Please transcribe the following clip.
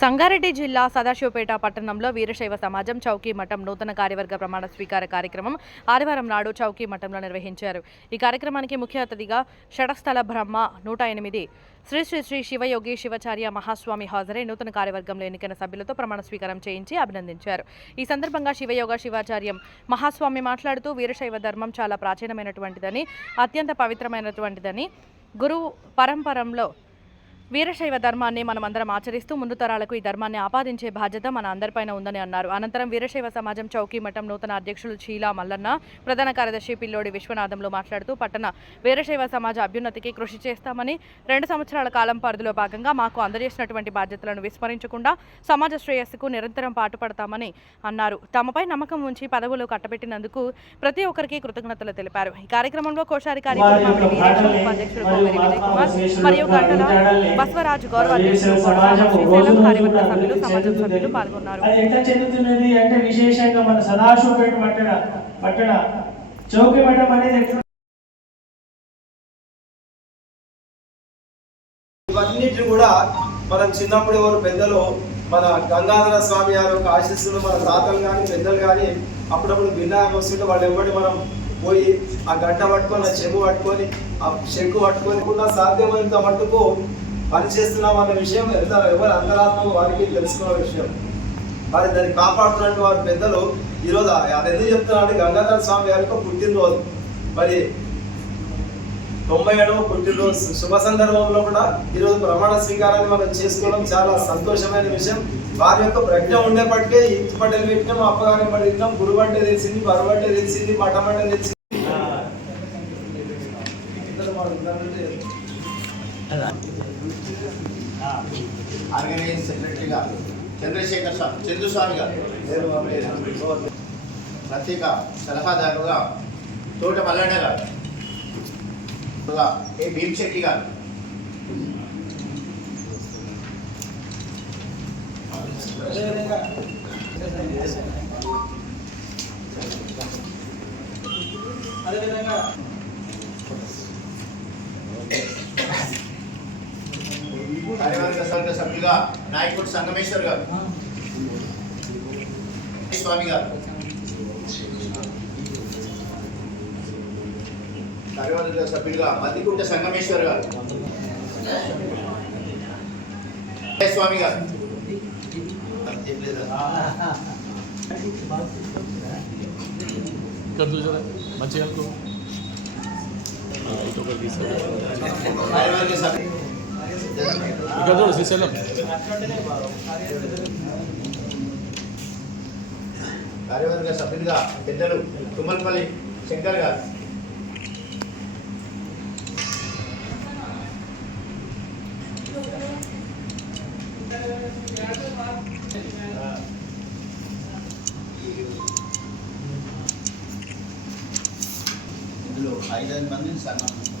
సంగారెడ్డి జిల్లా సదాశివపేట పట్టణంలో వీరశైవ సమాజం చౌకీ మఠం నూతన కార్యవర్గ ప్రమాణ స్వీకార కార్యక్రమం ఆదివారం నాడు చౌకీ మఠంలో నిర్వహించారు. ఈ కార్యక్రమానికి ముఖ్య అతిథిగా షడస్థల బ్రహ్మ నూట ఎనిమిది శ్రీ శ్రీ శ్రీ శివయోగి శివచార్య మహాస్వామి హాజరై నూతన కార్యవర్గంలో ఎన్నికైన సభ్యులతో ప్రమాణ స్వీకారం చేయించి అభినందించారు. ఈ సందర్భంగా శివయోగ శివాచార్యం మహాస్వామి మాట్లాడుతూ వీరశైవ ధర్మం చాలా ప్రాచీనమైనటువంటిదని అత్యంత పవిత్రమైనటువంటిదని గురువు పరంపరంలో వీరశైవ ధర్మాన్ని మనమందరం ఆచరిస్తూ ముందు తరాలకు ఈ ధర్మాన్ని ఆపాదించే బాధ్యత మన అందరిపైన ఉందని అన్నారు. అనంతరం వీరశైవ సమాజం చౌకీ మఠం నూతన అధ్యక్షులు చీలా మల్లన్న ప్రధాన కార్యదర్శి పిల్లోడి విశ్వనాథంలో మాట్లాడుతూ పట్టణ వీరశైవ సమాజ అభ్యున్నతికి కృషి చేస్తామని రెండు సంవత్సరాల కాలం పరిధిలో భాగంగా మాకు అందజేసినటువంటి బాధ్యతలను విస్మరించకుండా సమాజ శ్రేయస్సుకు నిరంతరం పాటుపడతామని అన్నారు. తమపై నమ్మకం ఉంచి పదవులు కట్టబెట్టినందుకు ప్రతి ఒక్కరికి కృతజ్ఞతలు తెలిపారు. ఈ కార్యక్రమంలో కుర్మామిడి వీరేశం, ఉపాధ్యక్షుడు మరియు గంటల బస్వరాజు గౌరవ అధ్యక్షులు కొనసాగ శ్రీశైలం కార్యవర్గ సభ్యులు సమాజం సభ్యులు పాల్గొన్నారు. అది ఎట్లా చెందుతున్నది అంటే విశేషంగా మన సదాశివపేట పట్టణ పట్టణ చౌకి మఠం అనేది ఎట్లా ఇవన్నిటి కూడా మనం చిన్నప్పుడు ఎవరు పెద్దలు మన గంగాధర స్వామి గారి యొక్క ఆశీస్సులు మన తాతలు కానీ పెద్దలు కానీ అప్పుడప్పుడు వినాయక వస్తుంటే వాళ్ళు ఎవరి మనం పోయి ఆ గంట పట్టుకొని ఆ చెంబు పట్టుకొని ఆ శంకు పట్టుకొని కూడా సాధ్యమైనంత మట్టుకు పని చేస్తున్నాం అన్న విషయం ఎంత ఎవరు అంతరాత్మ వారికి తెలుసుకున్న విషయం. మరి దాన్ని కాపాడుతున్నట్టు వారి పెద్దలు ఈరోజు అది ఎందుకు చెప్తున్నారంటే గంగాధర స్వామి గారి యొక్క పుట్టినరోజు. మరి తొంభై ఏడవ పుట్టినరోజు శుభ సందర్భంలో కూడా ఈరోజు ప్రమాణ స్వీకారాన్ని మనం చేసుకోవడం చాలా సంతోషమైన విషయం. వారి యొక్క ప్రజ్ఞ ఉండేపటికే ఇంటి పట్టెలు పెట్టినాం అప్పగారి పడి పెట్టినాం గురువు అంటే తెలిసింది బరువు అంటే తెలిసింది మఠం అంటే తెలిసింది. ఆర్గనైజింగ్ సెక్రటరీగా చంద్రశేఖర్ స్వామి చంద్రస్వామి గారు ప్రత్యేక సలహాదారుగా తోట మల్లన్న గారు ఇంకా ఏ భీమశెట్టి గారు అదేవిధంగా సంఘ సభ్యులుగా నాయకుడు సంగమేశ్వర్ గారు స్వామి గారు కార్యవర్గ సభ్యులుగా మద్దికుంట సంగమేశ్వర్ గారు స్వామి గారు మంచిగా కార్యవర్గ సభ్యులు ఇక్కడ చూడు శ్రీశైలం. కార్యవర్గ సభ్యులుగా పెద్దలు తుమ్మలపల్లి శంకర్ గారు. ఇందులో ఐదైదు మందిని సన్మానం